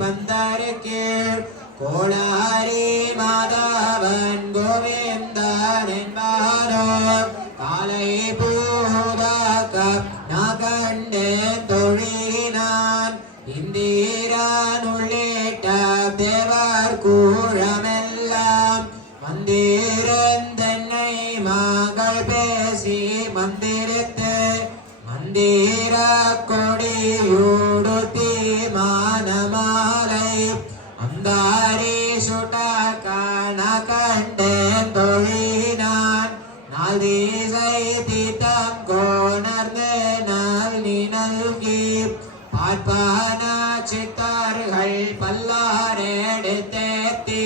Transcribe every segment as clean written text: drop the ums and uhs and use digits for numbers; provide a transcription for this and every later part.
பந்தருக்கு கோளாரி மாதவன் கோவிந்தன் என்பாரோ காலை பூதக நகண்டே தொழினான் இந்திரன் உள்ளிட்ட தேவர் கூழமெல்லாம் மந்திரந்தன்னை மகள் பேசி மந்திரித்து மந்திர கொடியூடுத்தி மானமாலை அந்தாரி சுட கண கண்டேன் தொழினான் நாள் தீசை தீத்தம் கோணர்ந்து நல்னி நல்கி பார்ப்பன சித்தர்கள் பல்லாரெடுத்தேத்தி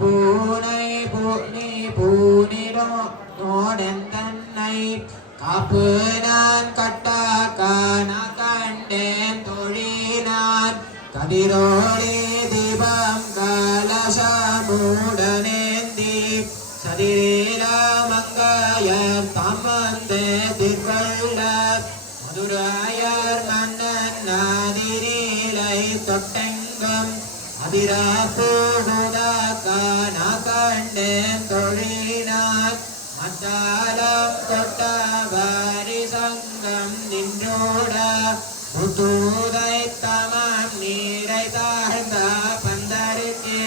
பூனை பூனி பூனிடோ நோடன் தன்னை காப்பு நான் கட்ட கண கண்டேன் தொழினான் கதிரோடி தீபம் கலசமுடனேந்தி சதிரேல மங்கையர் தாமந்தே திர்வள்ள மதுராயர் மன்னன் நதிரீலை தொட்டெங்கம் அதிராப்பூட கண கண்டேன் தொழினான் மத்தாலம் தொட்ட வாரி சங்கம் நின்றோட புத்தூதை தமம் நீரை தாழ்ந்த பந்தருக்கு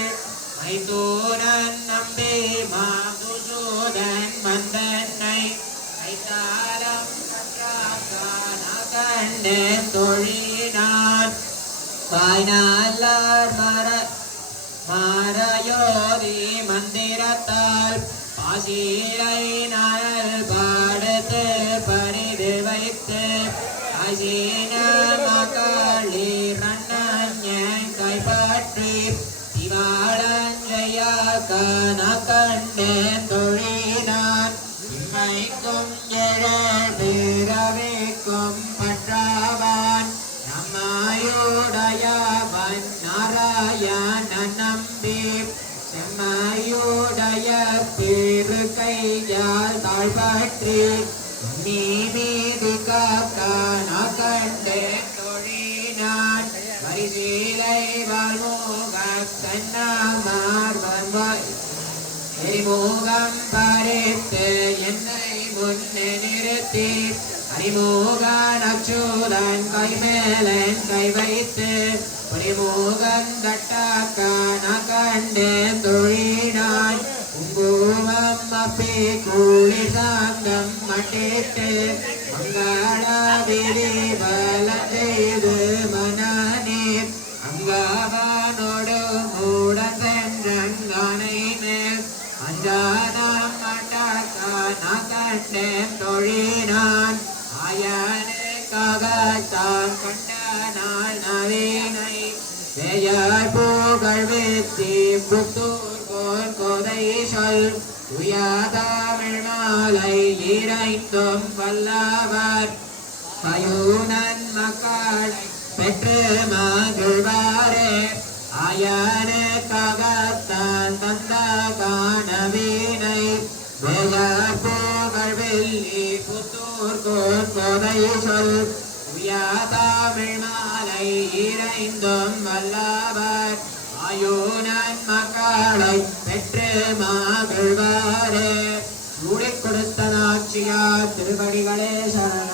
மைத்தூரன் நம்பி மாதுசூதன் மந்தன்னை கைத்தாலம் கற்றாக்கான கண்டேன் தொழினான் வாய்நாளர் மறையோதி மந்திரத்தால் பாசீரை நாள் பாடுத்து பரிது வைத்து ஆசீன மகளி ரண்ணன் கைப்பற்றி திவாளஞ்செய்ய கண கண்டேன் தொழினான் இம்மைக்கும் எழல் பிறவிக்கும் பற்றவான் நம்மையுடையவன் நாராயண நம்பி செம்மையுடைய பேரு கையால் தாழ்பற்றி நீ மீது காக்கான கண்டேன் தொழினான் வரிசீலை வாழ்மோக தன்னாமார் வருவாய் எரிமோகம் பறித்து என்னை முன்னே நிறுத்தி அறிமுகன் அச்சூதன் கைமேலன் கை வைத்து பரிமுகன் தட்டாக்கான கண்டேன் தொழினான் குங்குமம் அப்பி கூலி சாந்தம் மட்டிட்டு மங்கள விதி பலம் செய்து மனநே அங்காவனோடு மூடன் சென்றனை மேல் அஞ்சானம் மட்டக்கான கண்டேன் தொழினான் ஆயனுக்காகத்தான் கண்ட நாள் நவீனை பெயர் புகழ் வெத்தி புத்தூர் போர் கோதை சொல் உயர்தமிழ் மாலை இறைந்தும் வல்லவர் பயூனன் மக்கள் பெற்று மகிழ்வாரே ஆயனுக்காகத்தான் தந்த காணவீனை பெயர் புகழ் வெள்ளி புத்தூர் கோதை சொல் உயர்தமிழ் மாலை இறைந்தும் வல்லவர் ஆயோனன் மக்களை பெற்று மகிழ்வாரே சூடிக் கொடுத்த நாச்சியார் திருவடிகளே சரணம்.